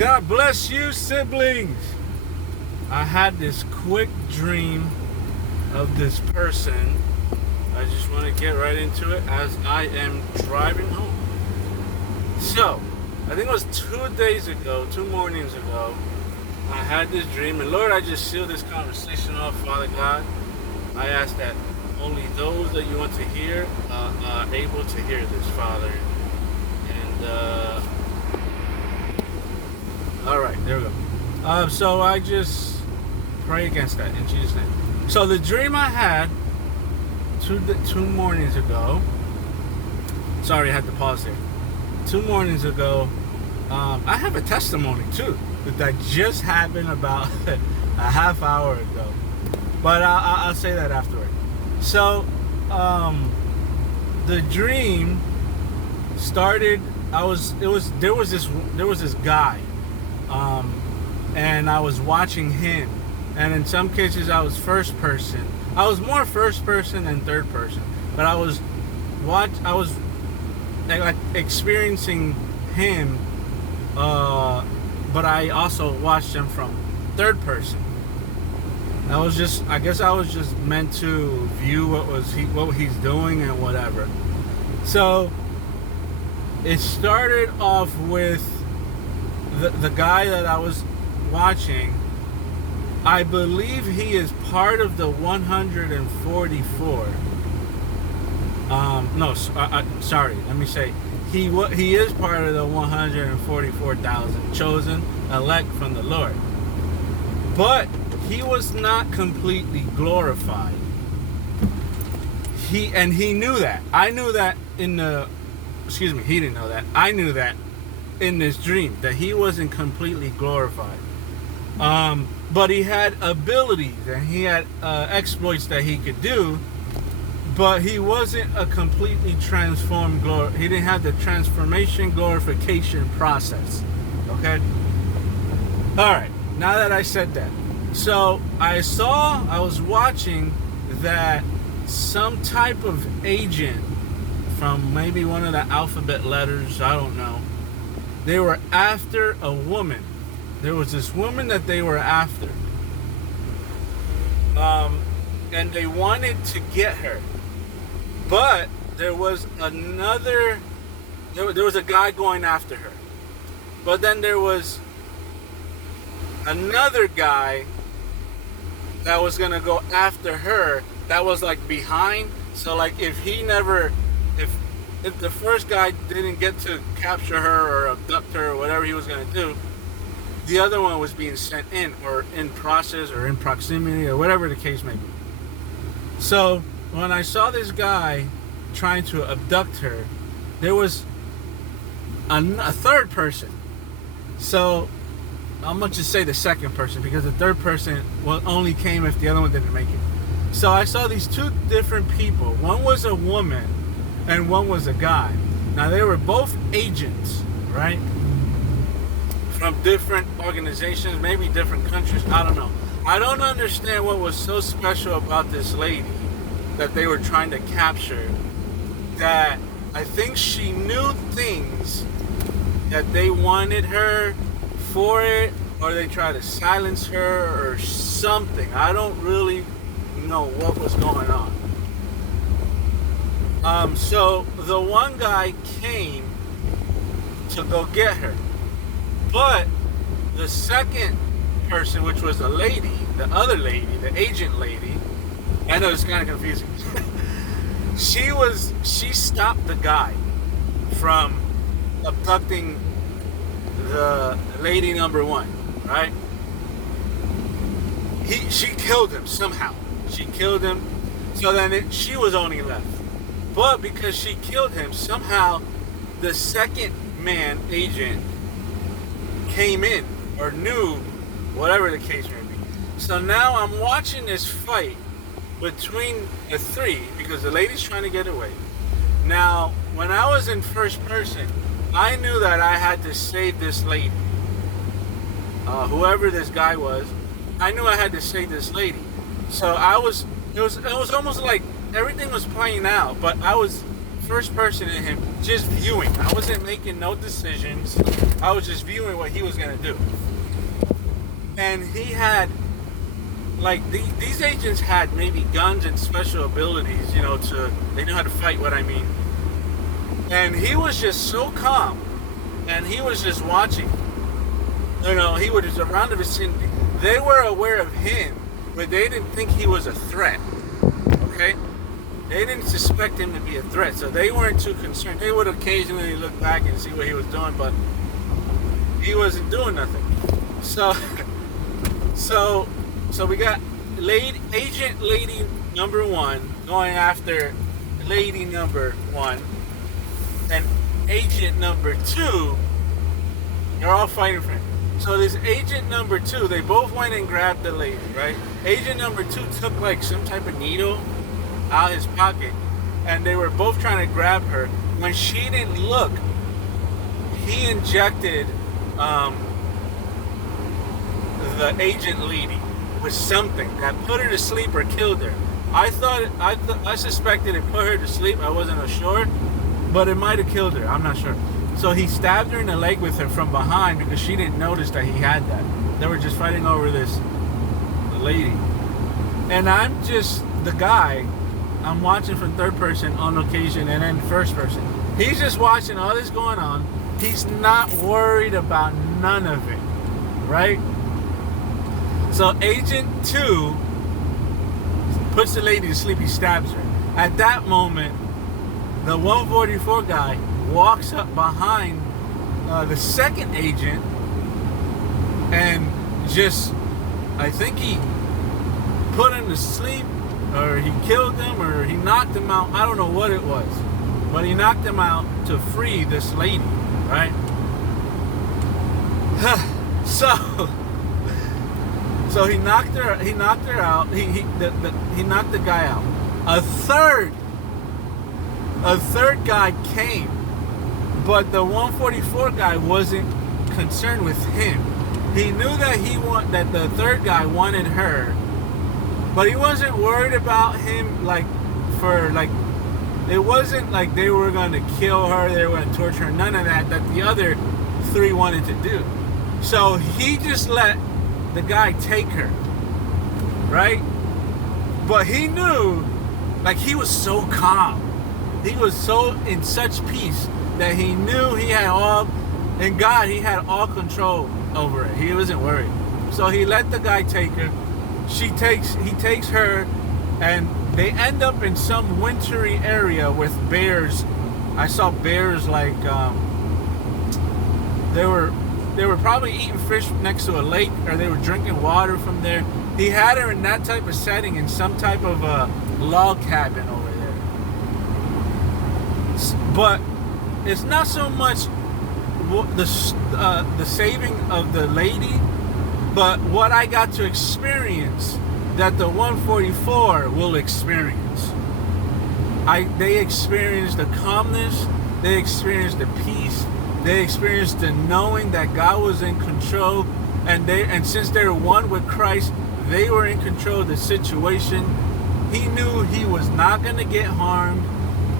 God bless you, siblings. I had this quick dream of this person. I just want to get right into it as I am driving home. So, I think it was 2 mornings ago, I had this dream. And Lord, I just seal this conversation off, Father God. I ask that only those that you want to hear are able to hear this, Father. And, all right, there we go. So I just pray against that in Jesus' name. So the dream I had two mornings ago. Sorry, I had to pause there. 2 mornings ago, I have a testimony too that just happened about a half hour ago. But I'll say that afterward. So the dream started. There was this guy. And I was watching him, and in some cases I was first person. I was more first person than third person, but I was like experiencing him, but I also watched him from third person. I guess I was just meant to view what he's doing and whatever. So it started off with the guy that I was watching. I believe he is part of the 144. Sorry. Let me say he is part of the 144,000 chosen elect from the Lord. But he was not completely glorified. He knew that. I knew that he didn't know that. I knew that in this dream, that he wasn't completely glorified. But he had abilities and he had exploits that he could do, but he wasn't a completely transformed he didn't have the transformation glorification process. Okay? Alright, now that I said that. So I was watching that some type of agent from maybe one of the alphabet letters, I don't know, they were after a woman. There was this woman that they were after. And they wanted to get her. But there was there was a guy going after her. But then there was another guy that was going to go after her that was like behind. So like if the first guy didn't get to capture her or abduct her or whatever he was going to do, the other one was being sent in or in process or in proximity or whatever the case may be. So when I saw this guy trying to abduct her, there was a third person. So I'm going to just say the second person, because the third person only came if the other one didn't make it. So I saw these two different people. One was a woman and one was a guy. Now they were both agents, right? From different organizations, maybe different countries, I don't know. I don't understand what was so special about this lady that they were trying to capture, that I think she knew things that they wanted her for it, or they tried to silence her or something. I don't really know what was going on. So the one guy came to go get her, but the second person, which was the lady, the other lady, the agent lady, I know it's kind of confusing. She stopped the guy from abducting the lady number one, right? She killed him somehow. She killed him, so then she was only left. But because she killed him, somehow the second man, agent, came in or knew, whatever the case may be. So now I'm watching this fight between the three because the lady's trying to get away. Now, when I was in first person, I knew that I had to save this lady. Whoever this guy was, I knew I had to save this lady. So it was almost like everything was playing out, but I was first person in him, just viewing. I wasn't making no decisions. I was just viewing what he was gonna do. And he had, like, these agents had maybe guns and special abilities, they knew how to fight, what I mean. And he was just so calm, and he was just watching. He was around the vicinity. They were aware of him, but they didn't think he was a threat, okay? They didn't suspect him to be a threat, so they weren't too concerned. They would occasionally look back and see what he was doing, but he wasn't doing nothing. So we got agent lady number 1 going after lady number 1, and agent number 2, they're all fighting for him. So this agent number 2, they both went and grabbed the lady, right? Agent number 2 took like some type of needle out of his pocket, and they were both trying to grab her. When she didn't look, he injected the agent lady with something that put her to sleep or killed her. I suspected it put her to sleep. I wasn't sure, but it might have killed her. I'm not sure. So he stabbed her in the leg with her from behind because she didn't notice that he had that. They were just fighting over the lady. And I'm just the guy. I'm watching from third person on occasion, and then first person. He's just watching all this going on. He's not worried about none of it, right? So agent 2 puts the lady to sleep. He stabs her. At that moment, the 144 guy walks up behind the second agent and just, I think he put him to sleep, or he killed him, or he knocked him out. I don't know what it was, but he knocked him out to free this lady, right? So he knocked her out. He knocked the guy out. A third guy came, but the 144 guy wasn't concerned with him. He knew that that the third guy wanted her, but he wasn't worried about him. It wasn't like they were going to kill her, they were going to torture her. None of that the other 3 wanted to do. So he just let the guy take her, right? But he knew, he was so calm. He was so in such peace that he knew he had all control over it. He wasn't worried. So he let the guy take her. He takes her, and they end up in some wintry area with bears. I saw bears they were probably eating fish next to a lake, or they were drinking water from there. He had her in that type of setting, in some type of a log cabin over there. But it's not so much the saving of the lady, but what I got to experience that the 144 will experience. They experienced the calmness, they experienced the peace, they experienced the knowing that God was in control, and since they're one with Christ, they were in control of the situation. He knew he was not going to get harmed.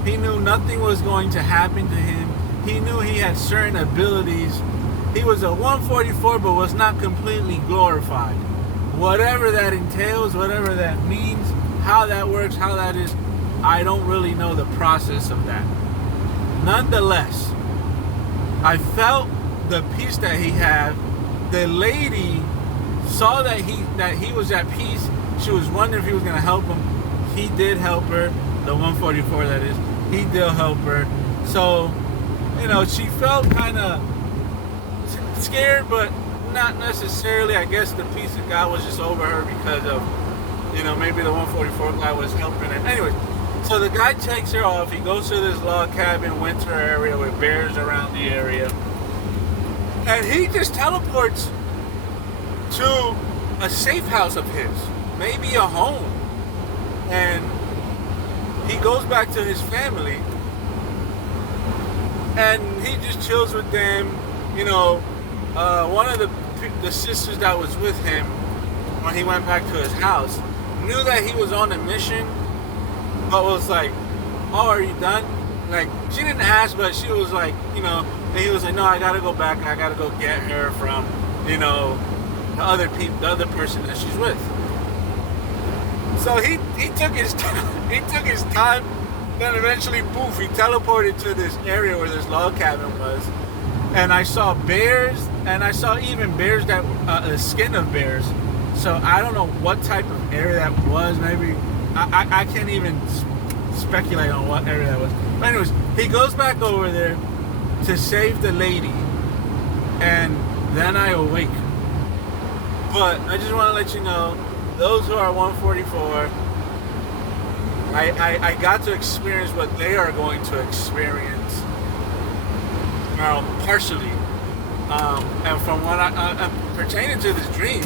He knew nothing was going to happen to him. He knew he had certain abilities. He was a 144, but was not completely glorified. Whatever that entails, whatever that means, how that works, how that is, I don't really know the process of that. Nonetheless, I felt the peace that he had. The lady saw that he was at peace. She was wondering if he was going to help him. He did help her. The 144, that is. He did help her. So, she felt kind of scared, but not necessarily. I guess the peace of God was just over her because of, maybe the 144 guy was helping her. Anyway, so the guy takes her off. He goes to this log cabin, winter area with bears around the area. And he just teleports to a safe house of his, maybe a home. And he goes back to his family. And he just chills with them. One of the sisters that was with him when he went back to his house knew that he was on a mission, but was like, "Oh, are you done?" like, she didn't ask, but she was like, and he was like, no, I gotta go back. I gotta go get her from, the other person that she's with. So he took his time. He took his time. Then eventually, poof, he teleported to this area where this log cabin was. And I saw bears, and I saw even bears that, the skin of bears. So I don't know what type of area that was. Maybe, I can't even speculate on what area that was. But anyways, he goes back over there to save the lady. And then I awake. But I just want to let you know, those who are 144, I got to experience what they are going to experience, partially. And from what I'm pertaining to this dream,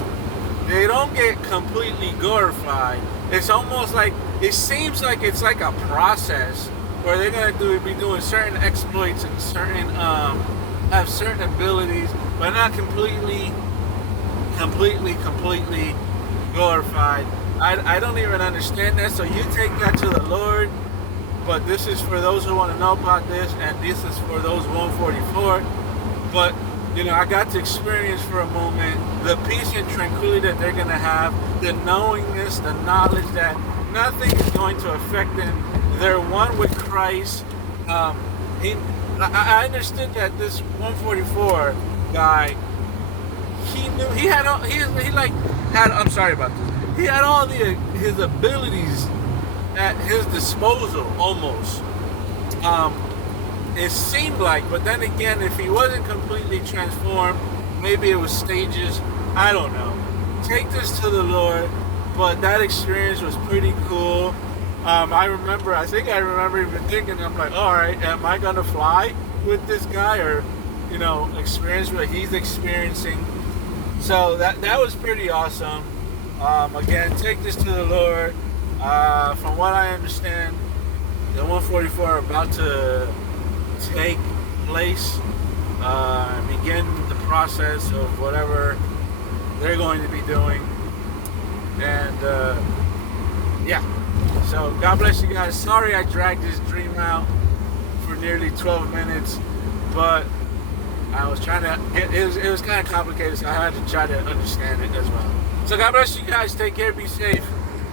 they don't get completely glorified. It's almost like, it seems like it's like a process where they're gonna be doing certain exploits and certain have certain abilities, but not completely glorified. I don't even understand that. So you take that to the Lord. But this is for those who want to know about this, and this is for those 144. But I got to experience for a moment the peace and tranquility that they're going to have, the knowingness, the knowledge that nothing is going to affect them. They're one with Christ. I understood that this 144 guy, I'm sorry about this. He had all his abilities at his disposal, almost. It seemed like, but then again, if he wasn't completely transformed, maybe it was stages. I don't know. Take this to the Lord, but that experience was pretty cool. I think I remember even thinking, I'm like, all right, am I gonna fly with this guy, or experience what he's experiencing? So that was pretty awesome. Again, take this to the Lord. From what I understand, the 144 are about to take place, begin the process of whatever they're going to be doing. And yeah, so God bless you guys. Sorry I dragged this dream out for nearly 12 minutes, but I was trying to it was kind of complicated, so I had to try to understand it as well. So God bless you guys. Take care. Be safe.